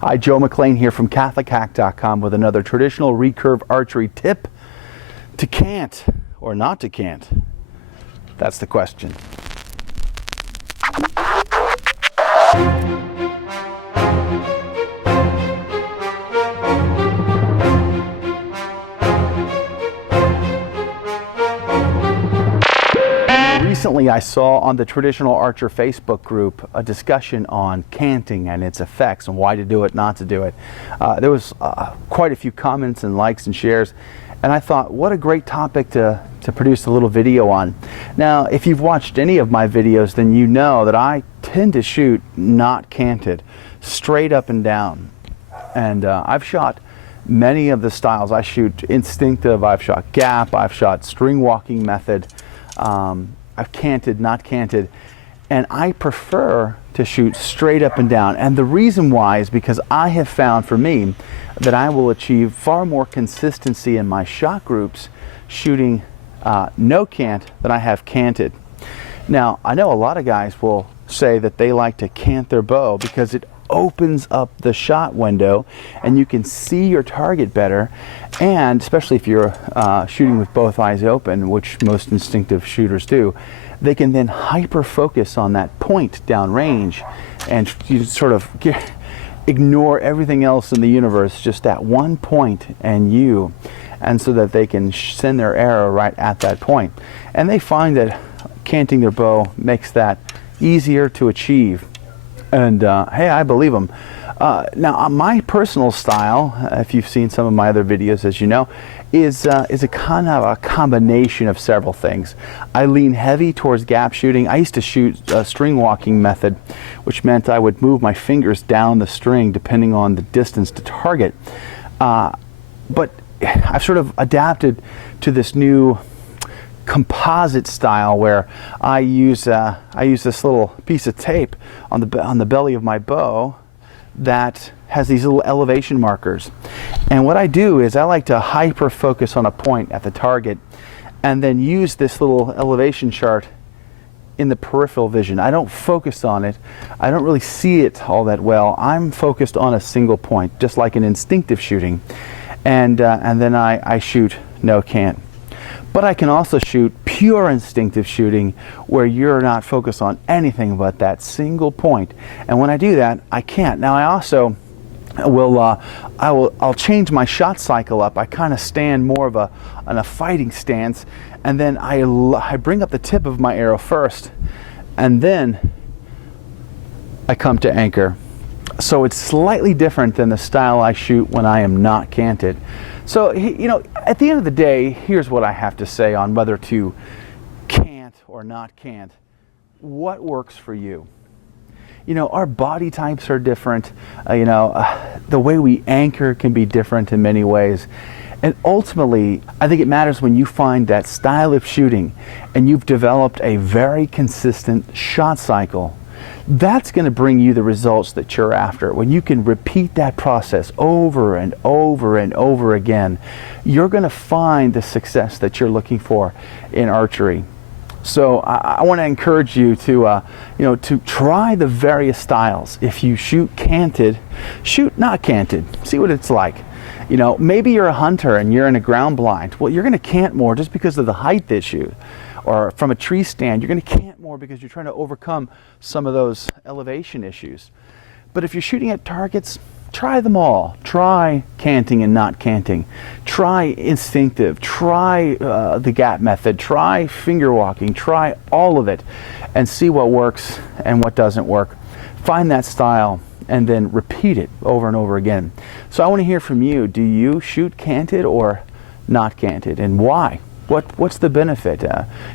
Hi, Joe McLean here from CatholicHack.com with another traditional recurve archery tip. To cant or not to cant? That's the question. Recently I saw on the Traditional Archer Facebook group a discussion on canting and its effects and why to do it, not to do it. There was quite a few comments and likes and shares, and I thought, what a great topic to produce a little video on. Now, if you've watched any of my videos, then you know that I tend to shoot not canted, straight up and down. And I've shot many of the styles. I shoot instinctive, I've shot gap, I've shot string walking method, I've canted, not canted, and I prefer to shoot straight up and down. And the reason why is because I have found for me that I will achieve far more consistency in my shot groups shooting no cant than I have canted. Now, I know a lot of guys will say that they like to cant their bow because it opens up the shot window and you can see your target better, and especially if you're shooting with both eyes open, which most instinctive shooters do, they can then hyper focus on that point downrange and you sort of ignore everything else in the universe, just that one point and you, and so that they can send their arrow right at that point. And they find that canting their bow makes that easier to achieve. And hey, I believe them. Now, my personal style, if you've seen some of my other videos, as you know, is a kind of a combination of several things. I lean heavy towards gap shooting. I used to shoot a string walking method, which meant I would move my fingers down the string depending on the distance to target. But I've sort of adapted to this new composite style where I use this little piece of tape on the belly of my bow that has these little elevation markers. And what I do is I like to hyper focus on a point at the target and then use this little elevation chart in the peripheral vision. I don't focus on it. I don't really see it all that well. I'm focused on a single point, just like an instinctive shooting. And then I shoot no cant. But I can also shoot pure instinctive shooting where you're not focused on anything but that single point. And when I do that, I can't. Now I also I'll change my shot cycle up. I kind of stand more of in a fighting stance, and then I bring up the tip of my arrow first, and then I come to anchor. So it's slightly different than the style I shoot when I am not canted. So, you know, at the end of the day, here's what I have to say on whether to cant or not cant. What works for you? You know, our body types are different. The way we anchor can be different in many ways. And ultimately, I think it matters when you find that style of shooting and you've developed a very consistent shot cycle. That's going to bring you the results that you're after. When you can repeat that process over and over and over again, you're going to find the success that you're looking for in archery. So I want to encourage you to try the various styles. If you shoot canted, shoot not canted. See what it's like. You know, maybe you're a hunter and you're in a ground blind. Well, you're going to cant more just because of the height issue. Or from a tree stand, you're going to cant more because you're trying to overcome some of those elevation issues. But if you're shooting at targets, try them all. Try canting and not canting. Try instinctive. Try the gap method. Try finger walking. Try all of it and see what works and what doesn't work. Find that style and then repeat it over and over again. So I want to hear from you. Do you shoot canted or not canted, and why? What's the benefit?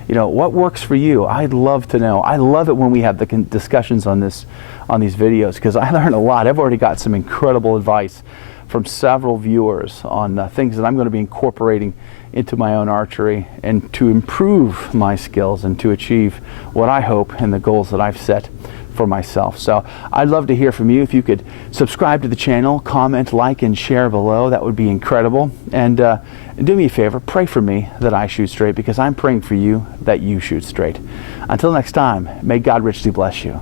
What works for you? I'd love to know. I love it when we have the discussions on these videos because I learn a lot. I've already got some incredible advice from several viewers on things that I'm going to be incorporating into my own archery and to improve my skills and to achieve what I hope and the goals that I've set for myself. So I'd love to hear from you. If you could subscribe to the channel, comment, like, and share below, that would be incredible. And do me a favor, pray for me that I shoot straight, because I'm praying for you that you shoot straight. Until next time, may God richly bless you.